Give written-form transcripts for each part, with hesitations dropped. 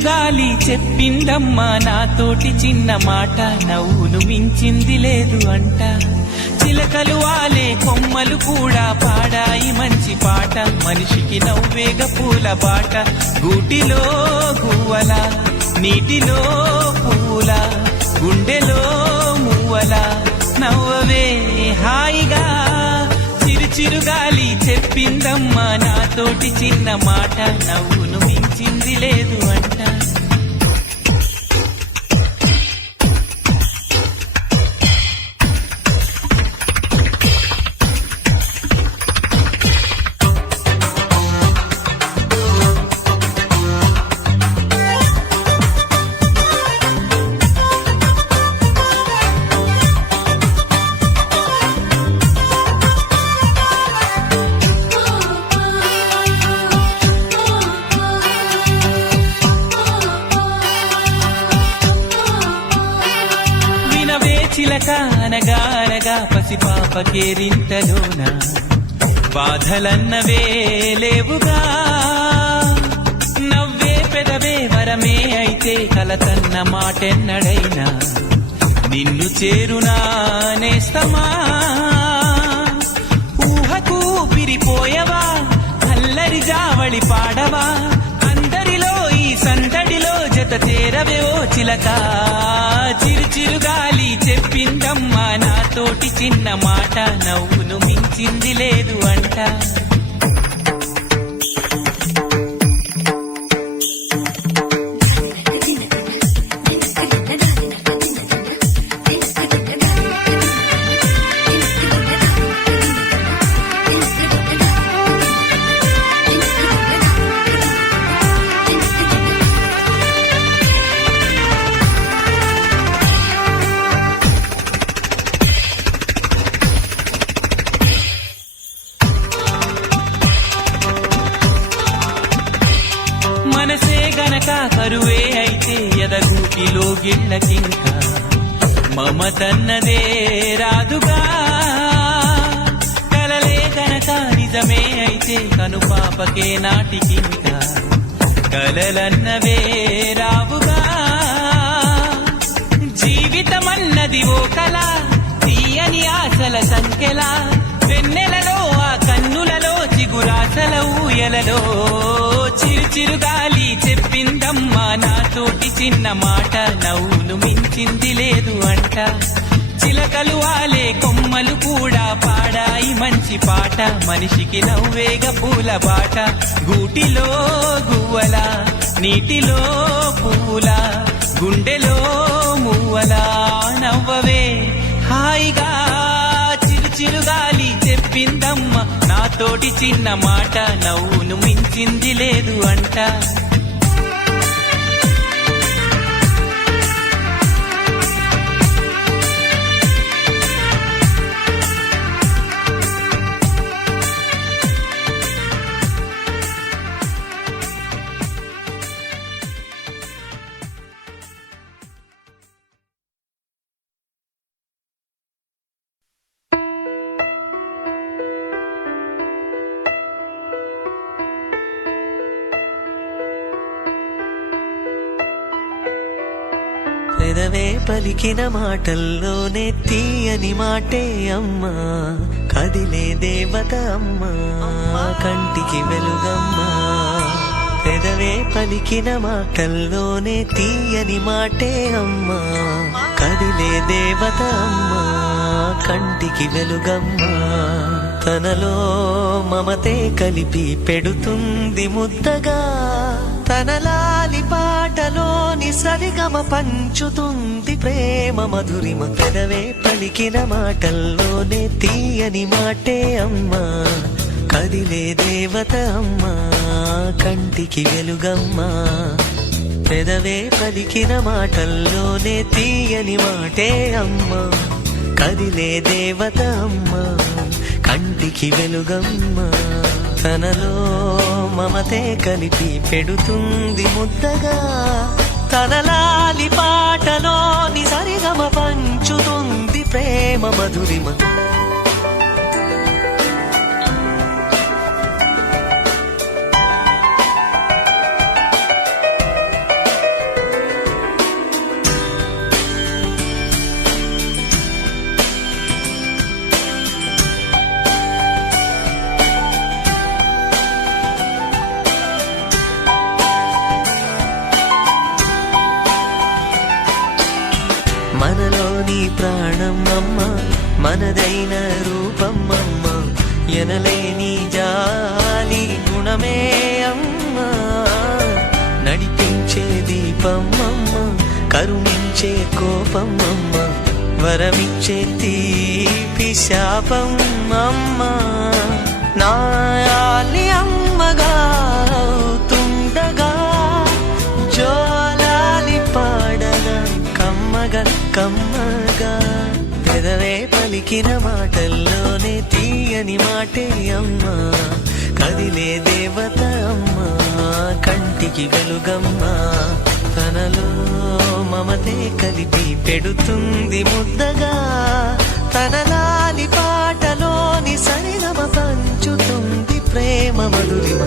చిరుగాలి చెప్పిందమ్మా నాతోటి చిన్న మాట, నవ్వును మించింది లేదు అంట. చిలకలు వాలే కొమ్మలు కూడా పాడాయి మంచి పాట, మనిషికి నవ్వేగ పూల బాట. గూటిలో గువ్వల నీటిలో పువ్వుల గుండెలో మువ్వల నవ్వవే హాయిగా. చిరుగాలి చెప్పిందమ్మా నాతోటి చిన్న మాట, నవ్వును మించింది లేదు అంట. చిలక అనగానగా పసిపాప కేరింతలోన బాధలన్నవే లేవుగా. నవ్వే పెదవే వరమే అయితే కలతన్న మాటెన్నడైనా నిన్ను చేరునా నేస్తమా. ఊహకు పిరిపోయవా అల్లరి జావళి పాడవా, అందరిలో ఈ సందడిలో జత చేరవే ఓ చిలక. చిరుగాలి చెప్పిందమ్మా నాతోటి చిన్న మాట, నవ్వును మించింది లేదు అంట. మనసే గనక కరువే అయితే ఎదగూటిలో గిళ్ళకింకా మమతన్నదే రాదుగా. కలలే గనక నిజమే అయితే కనుపాపకే నాటికింకా కలలన్నవే రావుగా. జీవితమన్నది ఓ కళ తీయని ఆశల సంఖ్యలా, వెన్నెలలో ఆ కన్నులలో చిగురాశల ఊయలలో. చిరుగాలి చెప్పిందమ్మా నాతోటి చిన్న మాట, నవ్వును మించింది లేదు అంట. చిలకలు వాలే కొమ్మలు కూడా పాడాయి మంచి పాట, మనిషికి నవ్వేగ పూల బాట. గూటిలో గువ్వల నీటిలో పువ్వుల గుండెలో మువ్వల నవ్వవే హాయిగా. చిరుగాలి చెప్పిందమ్మా నాతోటి చిన్న మాట, నవ్వును మించింది లేదు అంట. పెదవే పలికిన మాటల్లోనే తీయని మాటే అమ్మా, కదిలే దేవత అమ్మా, కంటికి వెలుగమ్మా. పెదవే పలికిన మాటల్లోనే తీయని మాటే అమ్మా, కదిలే దేవత అమ్మా, కంటికి వెలుగమ్మా. తనలో మమతే కలిపి పెడుతుంది ముద్దగా, తనలాలి పాటలోని సరిగమ పంచుతుంది ప్రేమ మధురిమ. పెదవే పలికిన మాటల్లోనే తీయని మాటే అమ్మా, కదిలే దేవత అమ్మా, కంటికి వెలుగమ్మా. పెదవే పలికిన మాటల్లోనే తీయని మాటే అమ్మా, కదిలే దేవత అమ్మా, కంటికి వెలుగమ్మా. తనలో మమతే కలిపి పెడుతుంది ముద్దగా, తనలాలి పాటలోని సరిగమ పంచుతుంది ప్రేమ మధురిమ. ప్రాణం అమ్మ మనదైన రూపం అమ్మ ఎనలేని జాలి గుణమే అమ్మ నడిపించే దీపం అమ్మ కరుణించే కోపం అమ్మ వరమిచ్చే తీపి శాపం అమ్మ నాయాలి అమ్మగా అవుతుండగా జోలాలి పాడగా కమ్మగా కమ్మగా పెదవే పలికిన మాటల్లోనే తీయని మాటే అమ్మా కదిలే దేవత అమ్మా కంటికి వెలుగమ్మా తనలో మమతే కలిపి పెడుతుంది ముద్దగా తన లాలి పాటలోని సరిగమ పంచుతుంది ప్రేమ మధురిమ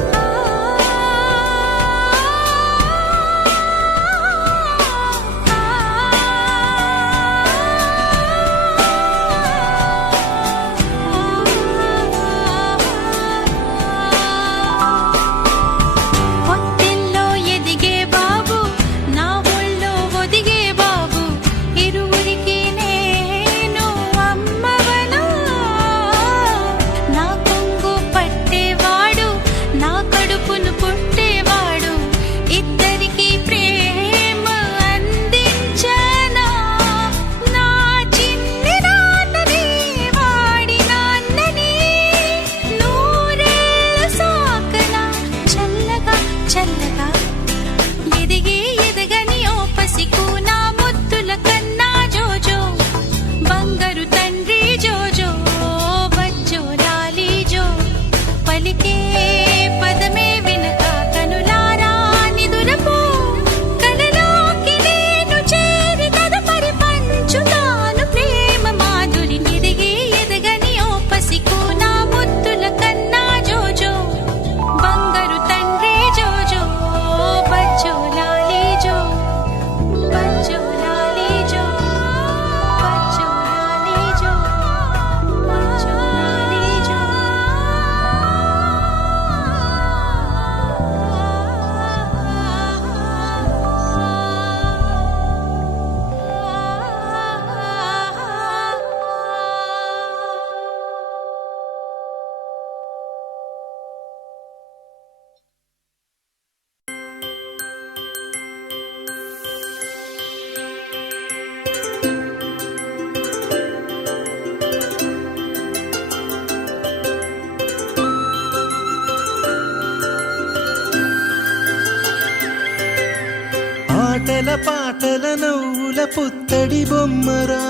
ఆటల పాటల నవ్వుల పుత్తడి బొమ్మరా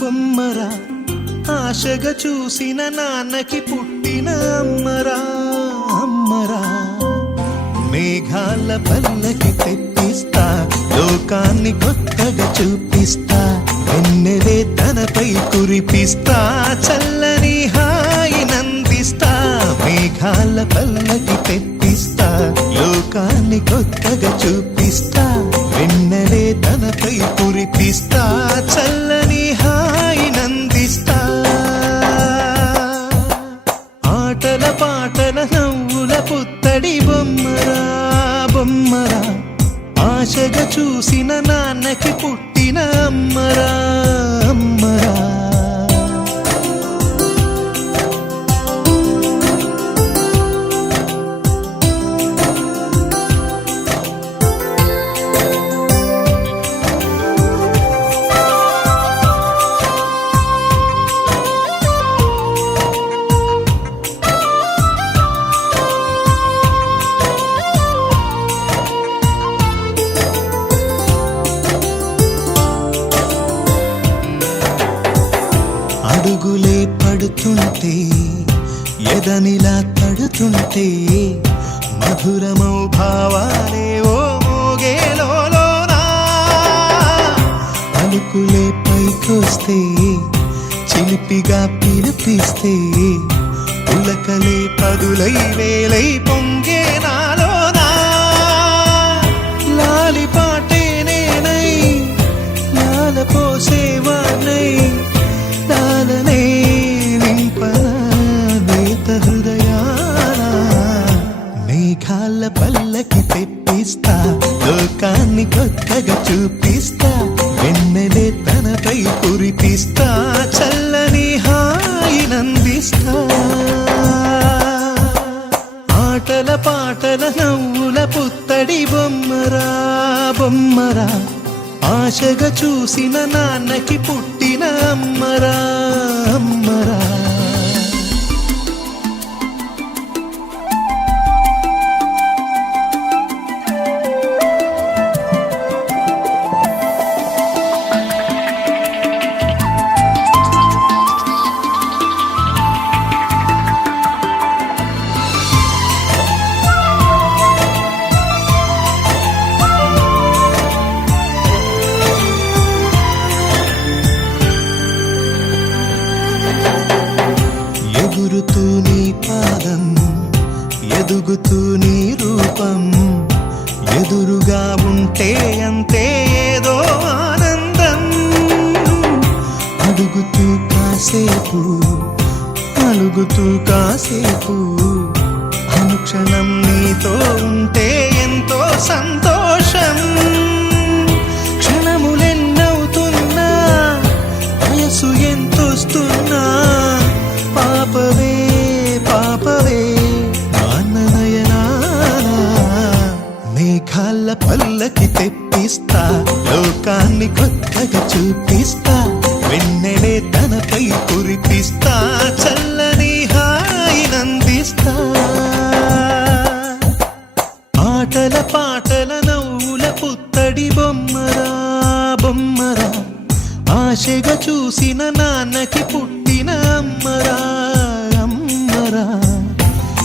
బొమ్మరా ఆశగా చూసిన నాన్నకి పుట్టిన అమ్మరా అమ్మరా మేఘాల పల్లకి తెప్పిస్తా లోకాన్ని కొత్తగా చూపిస్తా వెన్నెలే తనపై కురిపిస్తా చల్లని హాయి నందిస్తా మేఘాల పల్లకి తెప్పిస్తా లోకాన్ని కొత్తగా చూపిస్తా వెన్నెలే తనపై కురిపిస్తా చల్లని హాయి నందిస్తా ఆటల పాటల నవ్వుల పుత్తడి బొమ్మరా బొమ్మరా ఆశగా చూసిన నాన్నకి పుట్టిన అమ్మరా అమ్మరా అడుగులే పడుతుంటే ఎదనిలా తడుతుంటే మధురమౌ భావాలే ఓ మోగేలోనా పలుకులే పైకొస్తే చిలిపిగా పిలిపిస్తే పులకలే పదులై వేలై పొంగే నాలోనా లాలి పాటే నేనై లాల పోసేవాణ్ణై దాననే నింపనేత హృదయాన మేఘాల పల్లకి తెప్పిస్తా లోకాన్ని కొత్తగా చూపిస్తా వెన్నెలే తనపై కురిపిస్తా చూపిస్తా చల్లని హాయినందిస్తా ఆటల పాటల నవ్వుల పుత్తడి బొమ్మరా బొమ్మరా ఆశగా చూసిన నాన్నకి పుట్టిన అమ్మరా అమ్మరా ఎగురుతూ నీ పాదం ఎదుగుతూ నీ రూపం ఎదురుగా ఉంటే అంతే ఏదో ఆనందం అడుగుతూ కాసేపు అలుగుతూ కాసేపు అనుక్షణం నీతో ఉంటే ఎంతో సంతోషం క్షణములెన్నవుతున్నా వయసు ఎంతొస్తున్నా పాపవే పాపవే నాన్ననయనాన మేఘాల పల్లకి తెప్పిస్తా లోకాన్ని కొత్తగా చూపిస్తా వెన్నెలే తనపై కురిపిస్తా చల్లని హాయినందిస్తా ఆటల పాటల నవ్వుల పుత్తడి బొమ్మరా బొమ్మరా ఆశగా చూసిన నాన్నకి పుట్టిన అమ్మరా అమ్మరా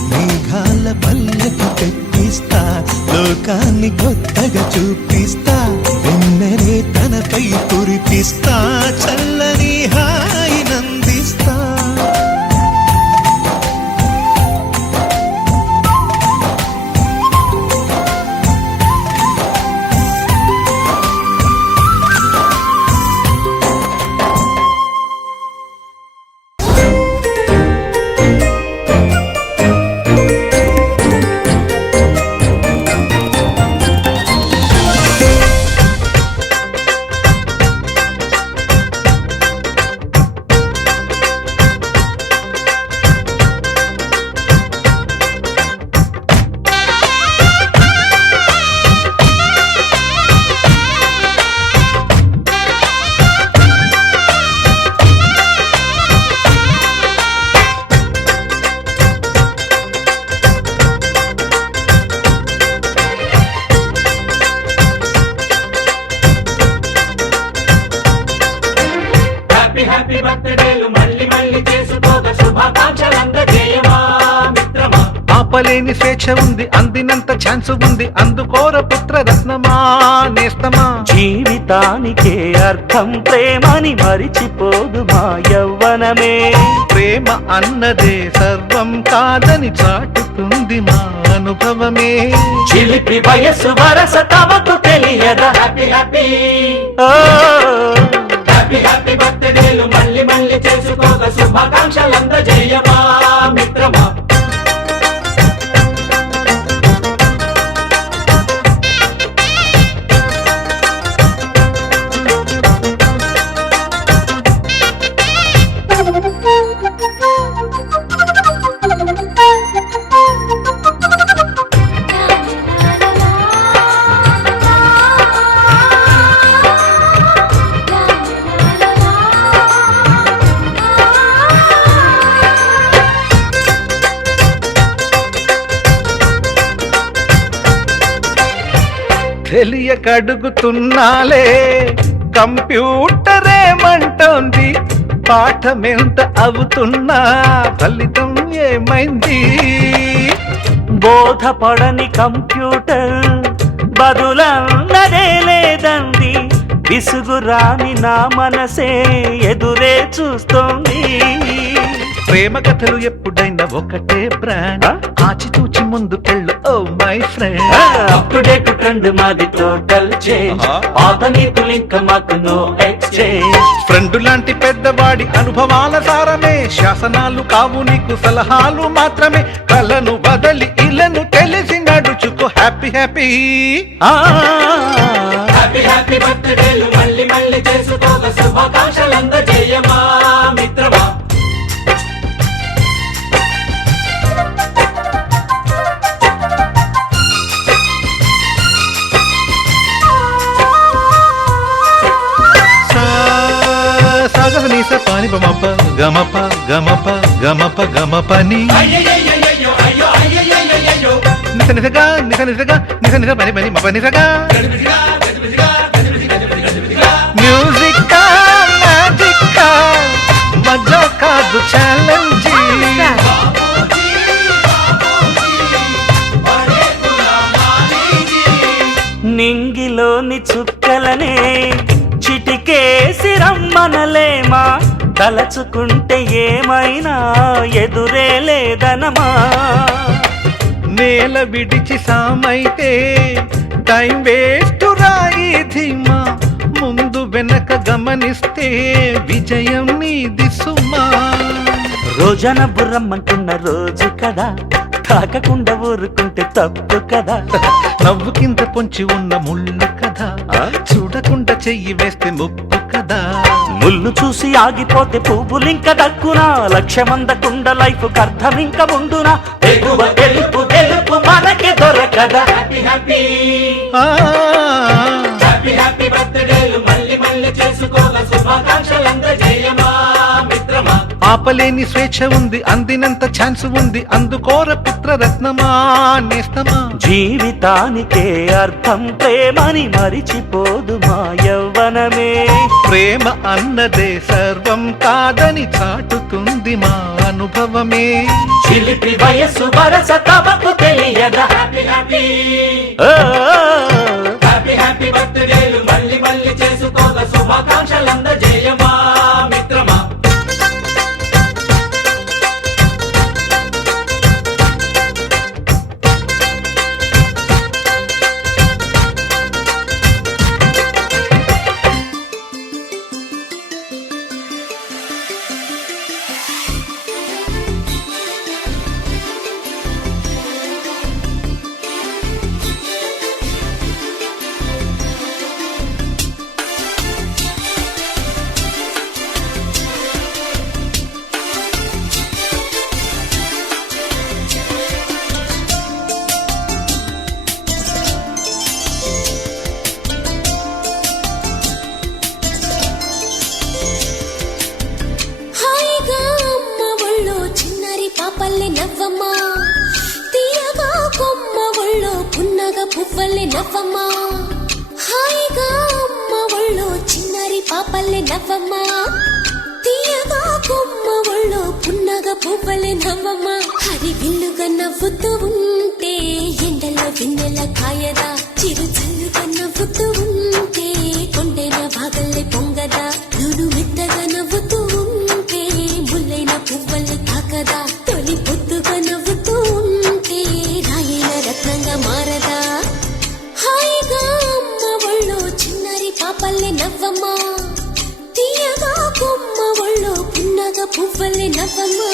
మేఘాల పల్లకి తెప్పిస్తా లోకాన్ని కొత్తగా చూపిస్తా వెన్నెలే తనపై కురిపిస్తా చల్లని హాయినందిస్తా హ్యాపీ బర్త్డేలు మళ్ళీ మళ్ళీ చేసుకోక శుభాకాంక్షలందజేయమా మిత్రమా ఆపలేని స్వేచ్ఛ ఉంది అందినంత ఛాన్స్ ఉంది అందుకోర పుత్ర రత్నమా నేస్తమా జీవితానికే అర్థం ప్రేమని మరిచిపోదు మా యవ్వనమే ప్రేమ అన్నదే సర్వం కాదని చాటుతుంది మా అనుభవమే చిలిపి వయస్సు వరస తమకు తెలియదా హ్యాపీ హ్యాపీ ఓ హ్యాపీ హ్యాపీ బర్త్డేలు మళ్ళీ మళ్ళీ చేసుకోక శుభాకాంక్షలందజేయమా మిత్రమా తెలియకడుగుతున్నాలే కంప్యూటరేమంటోంది పాఠమెంత అవుతున్నా ఫలితం ఏమైంది బోధపడని కంప్యూటర్ బదులన్నదే లేదండి విసుగురాని నా మనసే ఎదురే చూస్తోంది ప్రేమ కథలు ఎప్పుడైనా ఒకటే బ్రాండ్ ఆచితూచి ముందుకెళ్ళు oh my friend up to date trend మాది టోటల్ చేంజ్ పాత నీతులు ఇంకా మాకు నో ఎక్స్చేంజ్ ఫ్రెండ్ లాంటి పెద్దవాడి అనుభవాల సారమే శాసనాలు కావు నీకు సలహాలు మాత్రమే కలను బదలి ఇలను తెలిసి నడుచుకో హ్యాపీ హ్యాపీ హ్యాపీ హ్యాపీ బర్త్డేలు మళ్ళీ మళ్ళీ చేసుకోక శుభాకాంక్షలందజేయమా మిత్రమా. సాగ నీస పాని బమప గమప గమప గమప గమపని అయ్యయ్యయ్యయ్యో, అయ్యో అయ్యయ్యయ్యయ్యో. నిస నిసగా నిస నిసగా నిస నిస పని పని మప నిసగా గజిబిజిగా, గజిబిజిగా, గజిబిజి, గజిబిజి, గజిబిజిగా. మ్యూజిక్ మ్యాజిక్ మజా కాదు ఛాలెంజ్ బాబూజీ, బాబూజీ, బడే గులామాలీజీ. నింగిలోని చుక్కలనే చిటికేసి రమ్మనలేమా, తలచుకుంటే ఏమైనా ఎదురే లేదనమా. నేల విడిచి సామైతే టైం వేస్ట్ రాయి ధీమా, ముందు వెనక గమనిస్తే విజయం నీది సుమా. రోజన బుర్రమ్మంటున్న రోజు కదా, తాకకుండా ఊరుకుంటే తప్పు కదా. నవ్వు కింద పొంచి ఉన్న ముళ్ళు కదా, చూడకుండా చెయ్యి వేస్తే ముప్పు కదా. ముళ్ళు చూసి ఆగిపోతే పువ్వులింక దక్కునా, లక్ష్యమందకుండా లైఫ్ అర్థం ఇంక ముందునా. ఎగువ గెలుపు గెలుపు మనకి దొరకదా. హ్యాపీ హ్యాపీ ఆ, హ్యాపీ హ్యాపీ బర్త్డేలు మళ్ళీ మళ్ళీ చేసుకోక శుభాకాంక్షలందజేయమా మిత్రమా. ఆపలేని స్వేచ్ఛ ఉంది, అందినంత ఛాన్స్ ఉంది, అందుకోర పుత్రరత్నమా నేస్తమా. జీవితానికే అర్థం ప్రేమని మరిచిపోదు మా యవ్వనమే. ప్రేమ అన్నదే సర్వం కాదని చాటుతుంది మా అనుభవమే. చిలిపి వయస్సు వరస తమకు తెలియదా. హ్యాపీ హ్యాపీ ఓ, హ్యాపీ హ్యాపీ బర్త్డేలు మళ్ళీ మళ్ళీ చేసుకోక శుభాకాంక్షలందజేయమా మిత్రమా. హాయిగా అమ్మ ఒళ్ళో చిన్నారి పాపల్లె నవ్వమ్మా, తీయగా కొమ్మ ఒళ్ళో పున్నగ పువ్వల్లె నవ్వమ్మా. హాయిగా అమ్మ ఒళ్ళో చిన్నారి పాపల్లె నవ్వమ్మా, తీయగా కొమ్మ ఒళ్ళో పున్నగ పువ్వల్లె నవ్వమ్మా. హరి విల్లుగా నవ్వుతూ ఉంటే ఎండలో వెన్నెల కాయదా, చిరు చల్లుగా నవ్వుతూ ఉంటే కొండైన భాగల్లె పొంగదా. నువ్వు మెత్తగా నవ్వుతూ ఉంటే ముల్లైన పువ్వల్ని తాకదా. తొలి పొద్దుగా నవ్వుతూ ఉంటే రాయైన రత్నంగా మారదా. హాయిగా అమ్మ ఒళ్ళో చిన్నారి పాపల్లె నవ్వమ్మా, తీయగా కొమ్మ ఒళ్ళో పున్నగ పువ్వల్లె నవ్వమ్మా.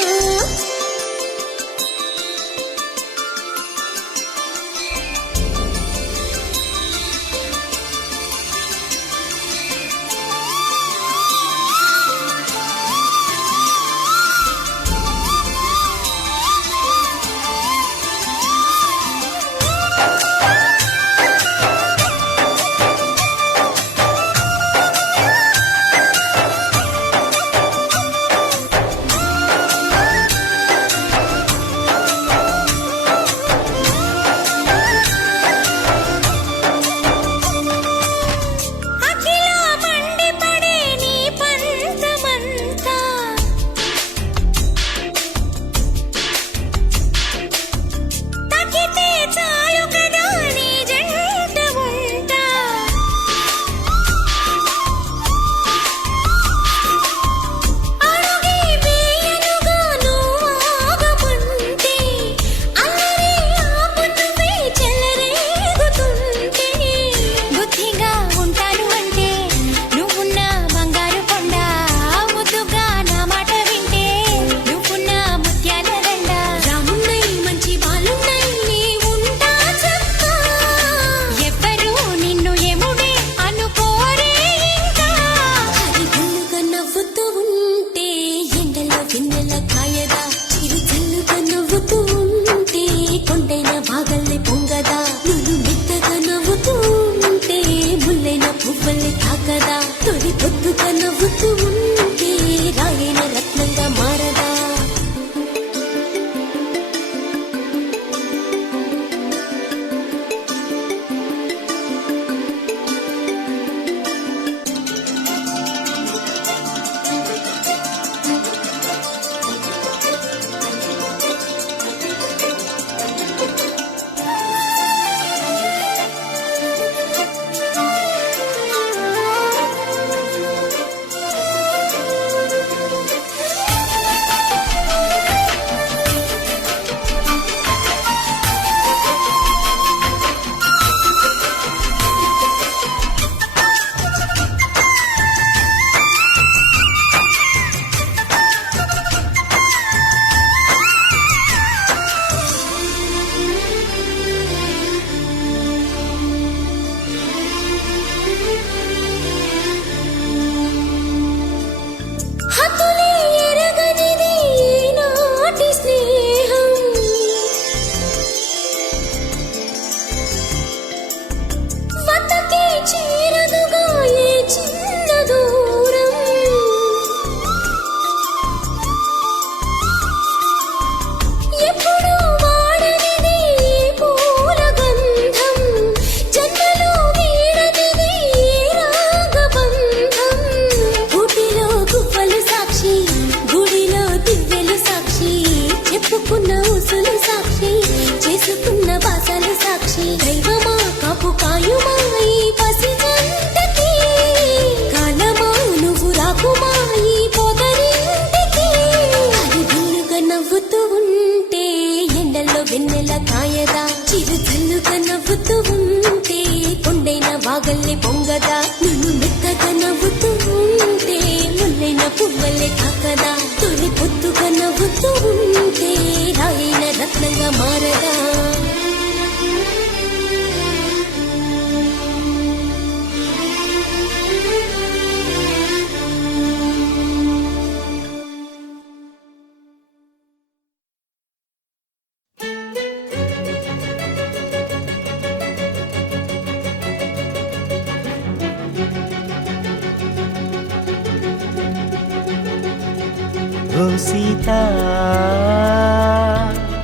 ఓ సీత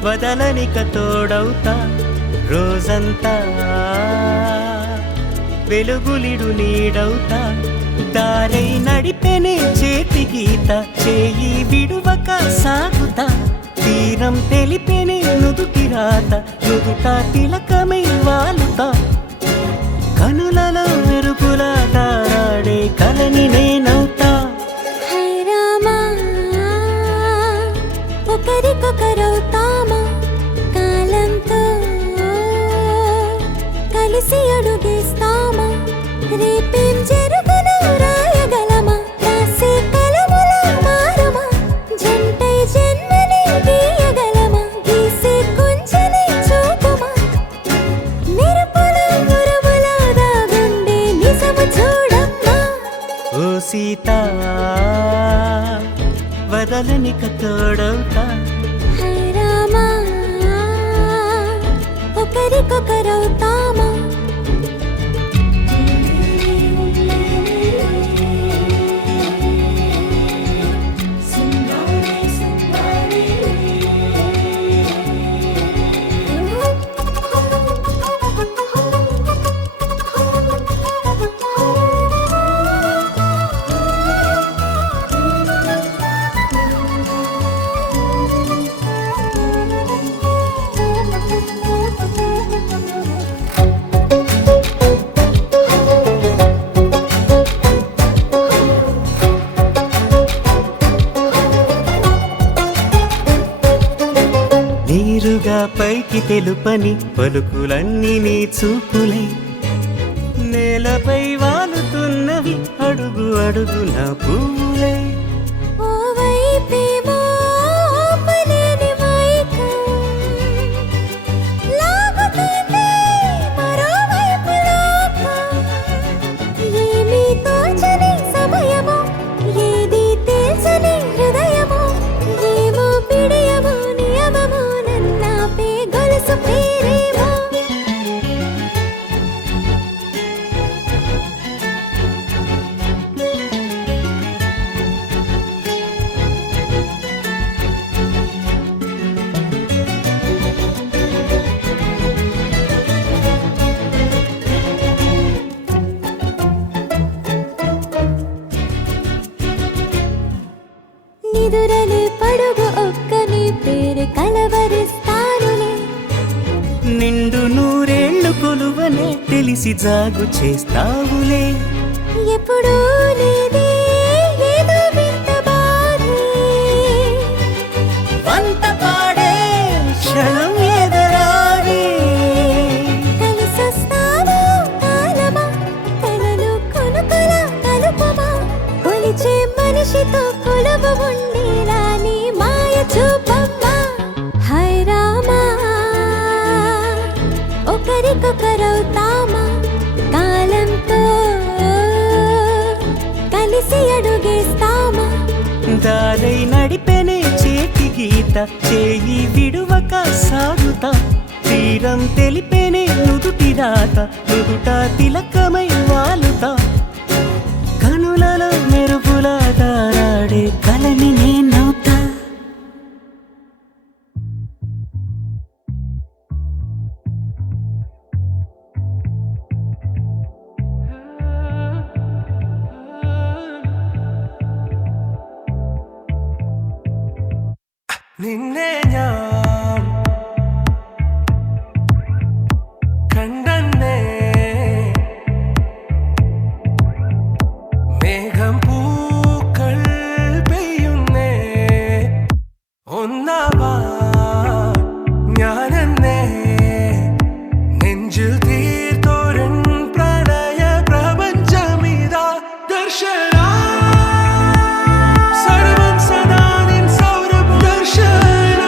వదలనిక తోడవుతా రోజంతా వెలుగులిడు నీడవుతా దారై నడిపెనే చేతి గీత చేయి విడువక సాగుతా తీరం తెలిపెనే నుదుటి రాత నుదుట తిలకమై వాలుతా కనులలో మెరుపులా తారాడే కలని నేనవుతా హై రామా ఒకరికొకరవుతామా కాలంతో కలిసి అడుగేస్తామా రేపేం జరుగునో రాయగలమా రాసే కలములా మారుమా జంటై జన్మని గీయగలమా గీసే కుంచెని చూపుమా మెరుపుల మురుముల దాగుండే నిజము చూడమ్మా ఓ సీత వదలనిక తోడవుతా హై రామా ఒకరికొకరవుతామా నీరుగా పైకి తెలుపని పలుకులన్నీ నీ చూపులై నేలపై వాలుతున్నవి అడుగు అడుగున పువ్వులై ఓ వైపేమో ఆపలేని మైకం లాగుతుంది మరోవైపు లోకం ఏమీ తోచని సమయమో ఏది తేల్చని హృదయమో ఏమో పిడియమో నియమమో నన్నాపే గొలుసు పేరేమో నిదురలే పడుగు ఒక్కని పేరు కలవరిస్తానులే నిండు నూరేళ్లు కొలువనే తెలిసి జాగు చేస్తావులే ఎప్పుడూ లేదే ఏదో వింత బాధే వంత పాడే క్షణం ఎదరాడే కలిసొస్తావో కాలమా కలలు కొనుకల కలుపమా కొలిచే మనిషితో కొలువు ఉండేలా నీ మాయ చూపమ్మా హై రామా ఒకరికొకరవుతామా కాలంతో కలిసి అడుగేస్తామా దారై నడిపెనే చేతి గీత చేయి విడువక సాగుతా తీరం తెలిపెనే నుదుటి రాత నుదుట తిలకమై వాలుతా కనులలో మెరుపులా తారాడే కలని నేనవుతా നിന്നെ ഞാൻ കണ്ടെന്നേ മേഘം പൂക്കൾ പെയ്യുന്നേ ഒന്നാവാ ഞാനെന്നേ നെഞ്ചിൽ തീർത്തോരൻ പ്രണയ പ്രപഞ്ചമിതാ ദർശന സർവം സദാ നിൻ സൗരഭ ദർശന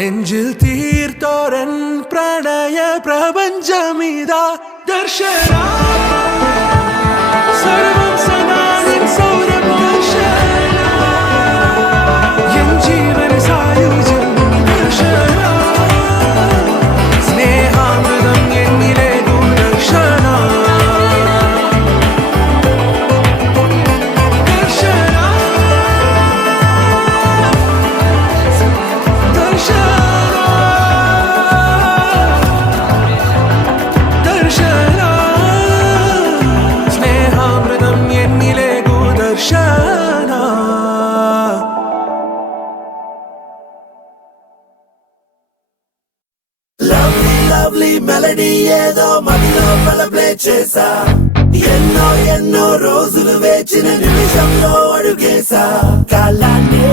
നെഞ്ചിൽ തീർത്തോരൻ പ്രണയ പ്രപഞ്ചമിതാ ദർശന സർവം സദാനിൻ സൗരം ദർശന എൻ ജീവൻ സായുജ്യം ദർശന സ്നേഹാമൃതം എന്നിലെ ദർശന സ്നേഹാമൃതം എന്നിലെ ദർശന లవ్లీ మెలడీ ఏదో మదిలో ప్లే చేసా ఎన్నో ఎన్నో రోజులు వేచిన నిమిషంలో అడుగేసా కాలాన్ని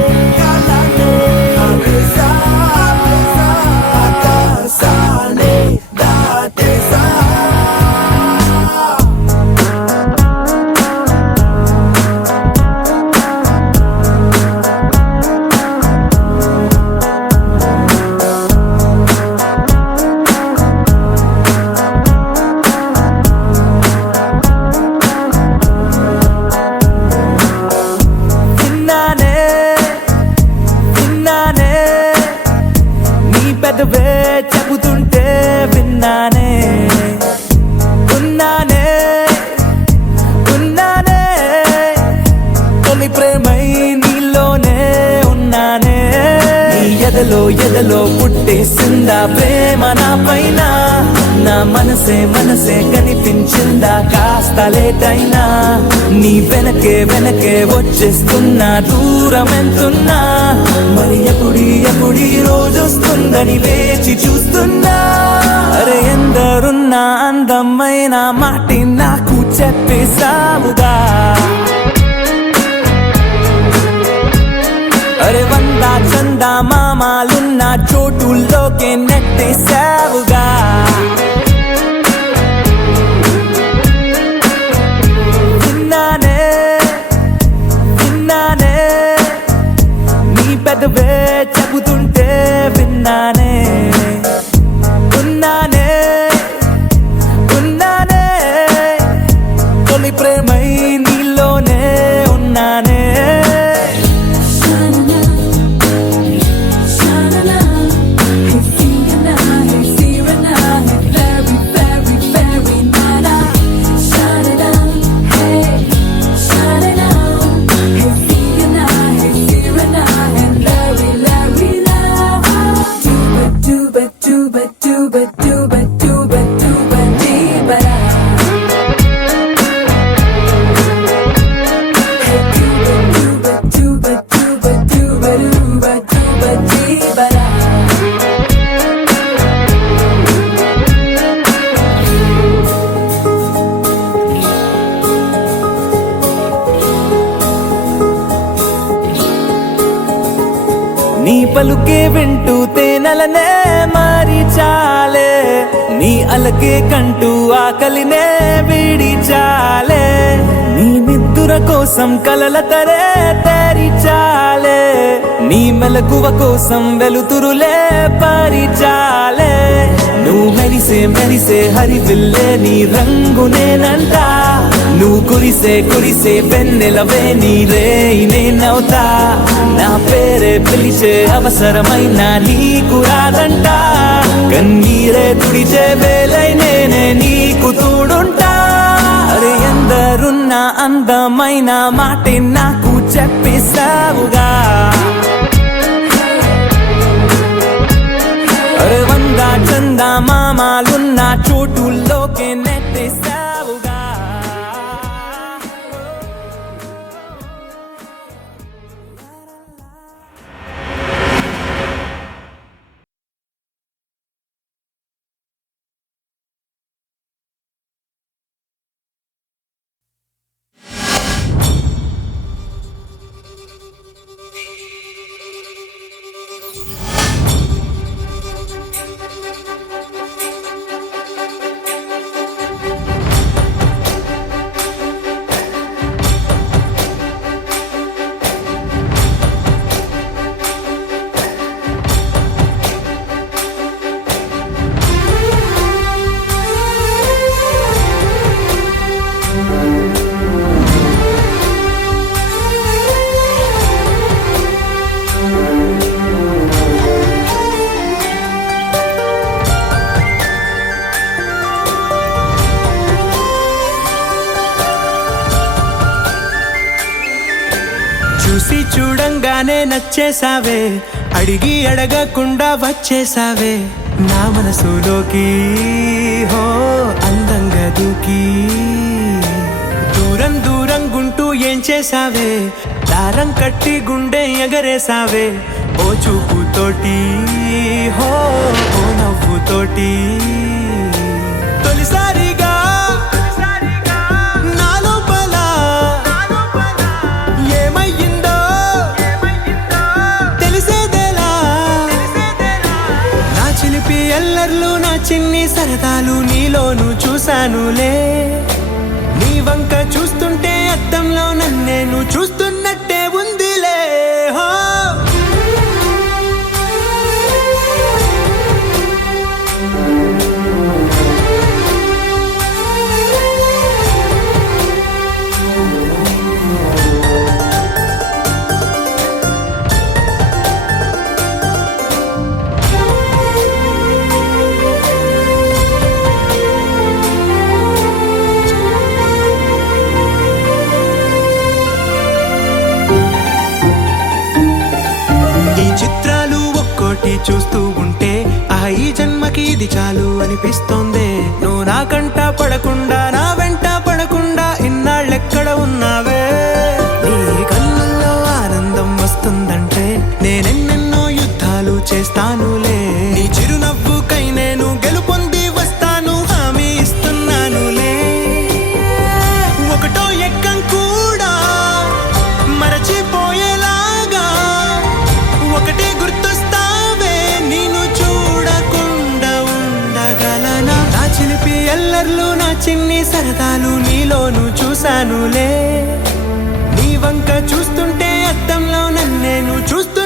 ఆపేసా, ఆకాశాన్ని దాటేసా. పెదవే చెబుతుంటే విన్నానే ఉన్నానే తొలి ప్రేమై నీలోనే ఉన్నానే నీ ఎదలో పుట్టేసిందా ప్రేమ నా పైన నా మనసే కనిపించిందా కాస్త లేటైనా నీ వెనకే వచ్చేస్తున్నా దూరం ఎంతున్నా మరి ఎప్పుడీ రోజు వస్తుందని వేచి చూస్తున్నా అరే ఎందరున్నా అందమైన మాటి నాకు చెప్పేసావుగా అరే వందా చందా మామాలున్న చోటుల్లోకే నెట్టేసావుగా విన్నానే నీ పెదవే చెబుతుంటే విన్నానే ఉన్నానే తొలి ప్రేమై నీలోనే ఉన్నానే నీ పలుకే వింటూ తేనెలనే మారి చాలే నీ అలకే కంటూ ఆకలినే వీడి చాలే నీ నిద్దుర కోసం కలల తరే తేరి చాలే నీ మెలకువ కోసం వెలుతురులే పరిచాలే నువ్వు మెరిసే హరివిల్లే నీ రంగునేనంట నువ్వు కురిసే వెన్నెలవే నీ రేయి నేనవుతా నా పేరే పిలిచే అవసరమైన నీకు రాదంట కన్నీరే తుడిచే వేలై నేనే నీకు తోడుంటా అరే ఎందరున్న అందమైన మాటే నాకు చెప్పేసావుగా అరే వందా చందా మామాలున్న చోటుల్లోకే నెట్టేసావుగా చూడగానే నచ్చేసావే, అడిగి అడగకుండా వచ్చేసావే నా మనసులోకి, హో అందంగా దూకి. దూరం దూరం గుంటూ ఏం చేసావే, దారం కట్టి గుండె ఎగరేసావే ఓ చూపుతోటి, హో ఓ నవ్వుతోటి. తొలిసారిగా నా లోపల ఏమయ్యిందో తెలిసేదేలా. నా చిలిపి ఎల్లర్లు నా చిన్ని సరదాలు నీలోను చూశానులే. నీ వంక చూస్తుంటే అద్దంలో నన్నేను చూస్తున్నట్టే ఉందిలే. హో చిత్రాలు ఒక్కోటి చూస్తూ ఉంటే ఈ జన్మకి ఇది చాలు అనిపిస్తోంది. నువ్వు నా కంట పడకుండా నా వెంట పడకుండా ఇన్నాళ్ళెక్కడ ఉన్నావే. నీ కళ్ళల్లో ఆనందం వస్తుందంటే నేనెన్నెన్నో యుద్ధాలు చేస్తానులే. నీ చిరునవ్వుకై నేను గెలుపొంది వస్తాను హామీ ఇస్తున్నానులే. ఒకటో ఎక్కం కూడా మరచిపోయేలాగా ఒకటే గుర్తొస్తావే, నేను చూడకుండా ఉండగలనా. నా చిలిపి ఎల్లర్లు నా చిన్ని సరదాలు నీలోను చూశానులే. నీ వంక చూస్తుంటే అద్దంలో నన్నేను చూస్తూ